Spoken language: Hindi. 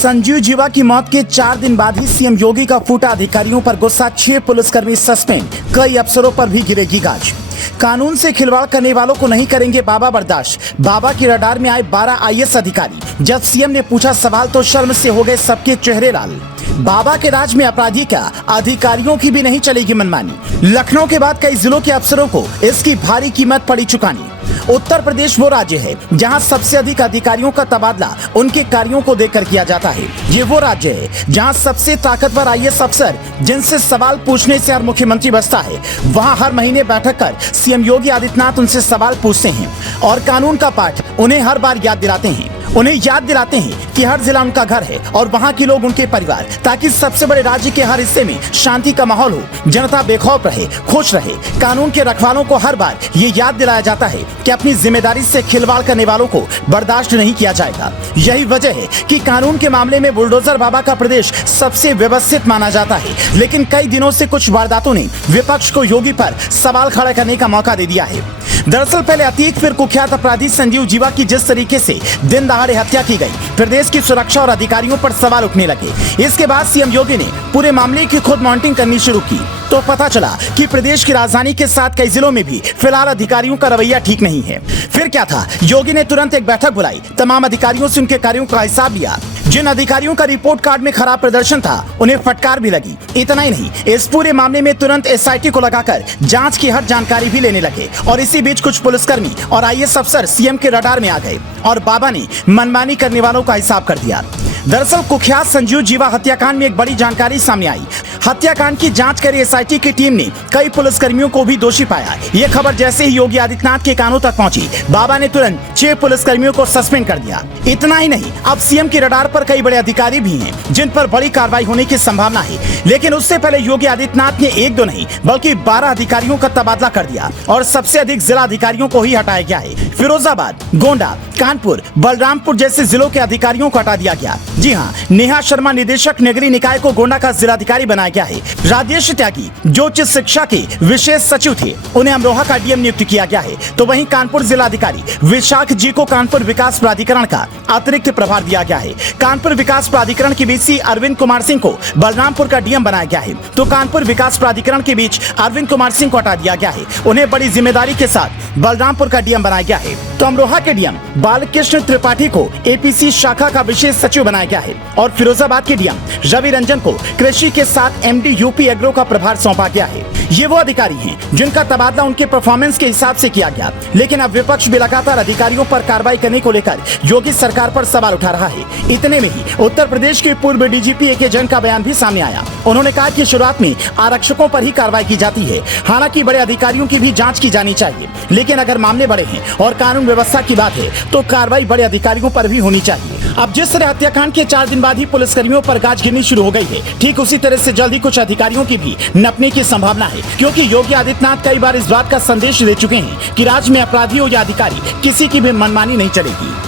संजीव जीवा की मौत के 4 दिन बाद ही सीएम योगी का फूटा अधिकारियों पर गुस्सा। 6 पुलिसकर्मी सस्पेंड, कई अफसरों पर भी गिरेगी गाज। कानून से खिलवाड़ करने वालों को नहीं करेंगे बाबा बर्दाश्त। बाबा की रडार में आए 12 आईएएस अधिकारी। जब सीएम ने पूछा सवाल तो शर्म से हो गए सबके चेहरे लाल। बाबा के राज में अपराधी क्या, अधिकारियों की भी नहीं चलेगी मनमानी। लखनऊ के बाद कई जिलों के अफसरों को इसकी भारी कीमत पड़ी चुकानी। उत्तर प्रदेश वो राज्य है जहां सबसे अधिक अधिकारियों का तबादला उनके कार्यों को देखकर किया जाता है। ये वो राज्य है जहां सबसे ताकतवर आईएएस अफसर जिनसे सवाल पूछने से हर मुख्यमंत्री बचता है, वहां हर महीने बैठक कर सीएम योगी आदित्यनाथ उनसे सवाल पूछते हैं और कानून का पाठ उन्हें हर बार याद दिलाते हैं। उन्हें याद दिलाते हैं कि हर जिला उनका घर है और वहाँ के लोग उनके परिवार, ताकि सबसे बड़े राज्य के हर हिस्से में शांति का माहौल हो, जनता बेखौफ रहे, खुश रहे। कानून के रखवालों को हर बार ये याद दिलाया जाता है कि अपनी जिम्मेदारी से खिलवाड़ करने वालों को बर्दाश्त नहीं किया जाएगा। यही वजह है कि कानून के मामले में बुलडोजर बाबा का प्रदेश सबसे व्यवस्थित माना जाता है। लेकिन कई दिनों से कुछ वारदातों ने विपक्ष को योगी पर सवाल खड़ा करने का मौका दे दिया है। दरअसल पहले अतीत फिर कुख्यात अपराधी संजीव जीवा की जिस तरीके से दिन दहाड़े हत्या की गई, प्रदेश की सुरक्षा और अधिकारियों पर सवाल उठने लगे। इसके बाद सीएम योगी ने पूरे मामले की खुद मॉनिटरिंग करनी शुरू की तो पता चला कि प्रदेश की राजधानी के साथ कई जिलों में भी फिलहाल अधिकारियों का रवैया ठीक नहीं है। फिर क्या था, योगी ने तुरंत एक बैठक बुलाई, तमाम अधिकारियों से उनके कार्यों का हिसाब लिया। जिन अधिकारियों का रिपोर्ट कार्ड में खराब प्रदर्शन था उन्हें फटकार भी लगी। इतना ही नहीं, इस पूरे मामले में तुरंत एसआईटी को लगाकर जांच की हर जानकारी भी लेने लगे। और इसी बीच कुछ पुलिसकर्मी और आईएएस अफसर सीएम के रडार में आ गए और बाबा ने मनमानी करने वालों का हिसाब कर दिया। दरअसल कुख्यात संजीव जीवा हत्याकांड में एक बड़ी जानकारी सामने आई। हत्याकांड की जांच करी एसआईटी की टीम ने कई पुलिसकर्मियों को भी दोषी पाया। ये खबर जैसे ही योगी आदित्यनाथ के कानों तक पहुंची, बाबा ने तुरंत 6 पुलिसकर्मियों को सस्पेंड कर दिया। इतना ही नहीं, अब सीएम के रडार पर कई बड़े अधिकारी भी हैं जिन पर बड़ी कार्रवाई होने की संभावना है। लेकिन उससे पहले योगी आदित्यनाथ ने 1-2 नहीं बल्कि 12 अधिकारियों का तबादला कर दिया और सबसे अधिक जिला अधिकारियों को ही हटाया गया है। फिरोजाबाद, गोंडा, कानपुर, बलरामपुर जैसे जिलों के अधिकारियों को हटा दिया गया। जी हाँ, नेहा शर्मा निदेशक नगरीय निकाय को गोंडा का जिलाधिकारी बनाया गया है। राजेश त्यागी जो उच्च शिक्षा के विशेष सचिव थे, उन्हें अमरोहा का डीएम नियुक्त किया गया है। तो वहीं कानपुर जिलाधिकारी विशाख जी को कानपुर विकास प्राधिकरण का अतिरिक्त प्रभार दिया गया है। कानपुर विकास प्राधिकरण के बीच अरविंद कुमार सिंह को बलरामपुर का डीएम बनाया गया है। तो कानपुर विकास प्राधिकरण के बीच अरविंद कुमार सिंह को हटा दिया गया है। उन्हें बड़ी जिम्मेदारी के साथ बलरामपुर का डीएम बनाया गया है। तो अमरोहा के डीएम बालकृष्ण त्रिपाठी को एपीसी शाखा का विशेष सचिव बनाया गया है और फिरोजाबाद के डीएम रवि रंजन को कृषि के साथ एमडी यूपी एग्रो का प्रभार सौंपा गया है। ये वो अधिकारी हैं जिनका तबादला उनके परफॉर्मेंस के हिसाब से किया गया। लेकिन अब विपक्ष भी लगातार अधिकारियों पर कार्रवाई करने को लेकर योगी सरकार पर सवाल उठा रहा है। इतने में ही उत्तर प्रदेश के पूर्व डीजीपी एके जैन का बयान भी सामने आया। उन्होंने कहा कि शुरुआत में आरक्षकों पर ही कार्रवाई की जाती है, हालांकि बड़े अधिकारियों की भी जांच की जानी चाहिए। लेकिन अगर मामले बड़े हैं और कानून व्यवस्था की बात है तो कार्रवाई बड़े अधिकारियों पर भी होनी चाहिए। अब जिस तरह हत्याकांड के 4 दिन बाद ही पुलिसकर्मियों पर गाज गिरनी शुरू हो गई है, ठीक उसी तरह से जल्दी कुछ अधिकारियों की भी नपने की संभावना है। क्योंकि योगी आदित्यनाथ कई बार इस बात का संदेश दे चुके हैं कि राज्य में अपराधी हो या अधिकारी, किसी की भी मनमानी नहीं चलेगी।